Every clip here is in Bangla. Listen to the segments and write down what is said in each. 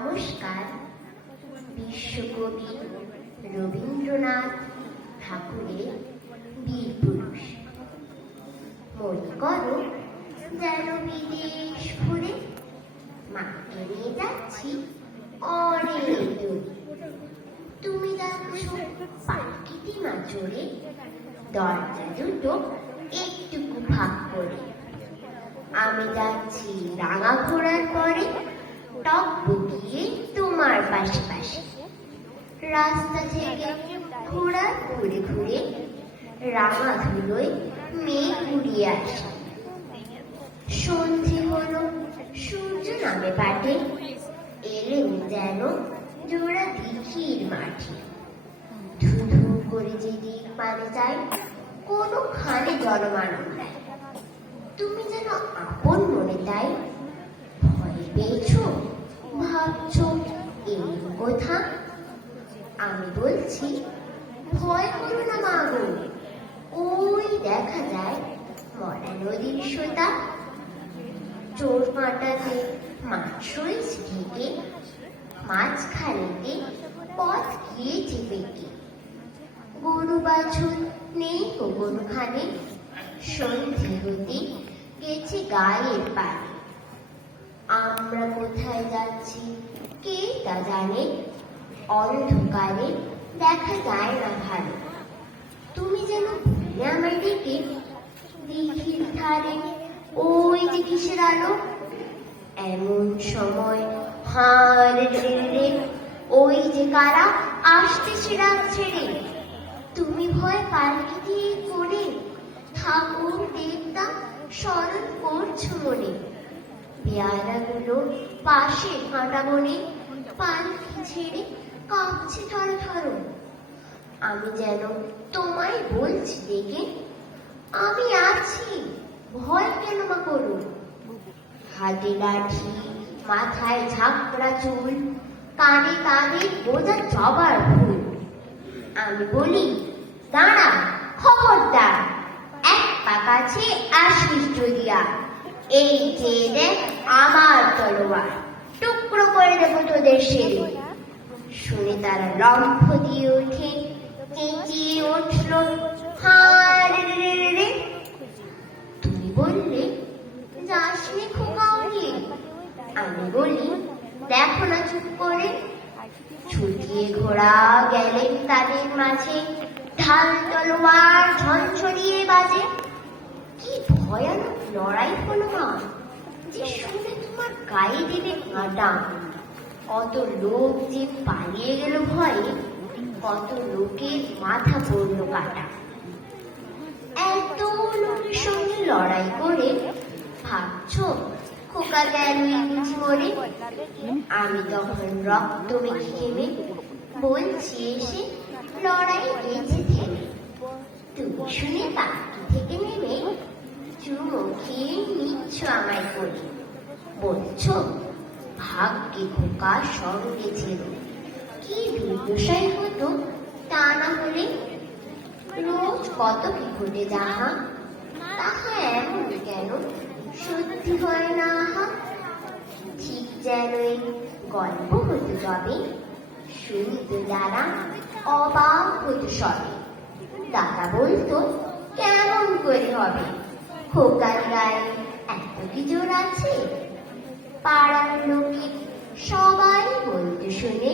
নমস্কার। বিশ্বকবি রবীন্দ্রনাথ ঠাকুরের বীর পুরুষ। মনে করো যেন বিদেশ ঘুরে মাকে নিয়ে যাচ্ছি অনেক দূরে। তুমি যাচ্ছ পালকিতে না চড়ে, দরজা দুটো একটুকু ফাঁক করে। আমি যাচ্ছি রাঙা ঘোড়ার পরে, টক বগিয়ে তোমার পাশে পাশে। রাস্তা থেকে ঘোড়া ঘুরে ঘুরে রাঙা ধুলোয় মেঘ উড়িয়ে আসে। সন্ধে হলো, সূর্য নামে পাটে, এলেন যেন জোড়া দিঘির মাঠে। ধু ধু করে যেদিক মানে চাই, কোনোখানে জনমানব নাই। তুমি যেন আপন মনে তাই ভয় পেয়েছ, ভাবছ এই কথা। আমি বলছি ভয় করো না মাগো, ওই দেখা যায় মরা নদীর সোতা। চোর কাঁটাতে মাছ রয়েছে ঢেকে, মাঝখানেতে পথ গিয়েছে পেটে। গরু বাছুর নেই কোনোখানে, সন্ধে হতে গেছে গায়ের পানে। আমরা কোথায় যাচ্ছি কে তা জানে, অন্ধকারে দেখা যায় না ভালো। তুমি যেন ভুলে আমায় ডেকে, দিঘির ধারে ওই যে কিসের আলো। এমন সময় হায় রে, ওই যে কারা আসতেছে রাত ছেড়ে। তুমি ভয় পালকিতে করে ঠাকুর দেবতা স্মরণ করছো মনে। পেয়ারাগুলো পাশে কাঁটা বনে, পালকি ছেড়ে কাঁপছে থর থর। আমি যেন তোমায় বলছি দেখে, আমি আছি, ভয় কেন মা করো। হাতে লাঠি, মাথায় ঝাঁকড়া চুল, কানে কানে বোঝা জবার ফুল। আমি বলি দাঁড়া, খবরদার, এক পা কাছে আসিস যদি আর। এই যে দেখ আমার তলোয়ার, টুকরো করে দেবো তোদের সেরে। শুনে তারা লম্ফ দিয়ে ওঠে, চেঁচিয়ে উঠল হায় রে। তুমি বললে যাসনি খোকা উড়িয়ে। আমি বলি দেখো না চুপ করে। ছুটিয়ে ঘোড়া গেলেন তাদের মাঝে, ঢাল তলোয়ার ঝনঝনিয়ে বাজে। কি ভয়ানক লড়াই হলো মা, যে শুনে তোমার গায়ে দেবে কাঁটা। কত লোক যে পালিয়ে গেল ভয়ে, কত লোকের মাথা পড়লো কাটা। এত লোকের সঙ্গে লড়াই করে ভাবছ খোকা গেল বুঝি মরে। আমি তখন রক্ত মেখে নেমে বলছি এসে লড়াই গেছে থেমে। তুমি শুনে পাখি থেকে নেমে চুমো খেয়ে নিচ্ছ আমায় করে। বলছো ভাগ্যে খোকা সঙ্গে ছিল, কি দুর্দশাই হতো তা না হলে। রোজ কত কি ঘটে যাহা, তাহা এমন কেন সত্যি হয় না আহা। ঠিক যেন এই গল্প হতো যবে, শুনিত যারা অবাক হতো সবে। দাদা বলতো কেমন করে হবে, খোকার গায়ে এত কি জোর আছে। পাড়ার লোকে সবাই বলতে শুনে,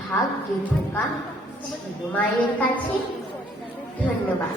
ভাগ্যে খোকা ছিল মায়ের কাছে। ধন্যবাদ।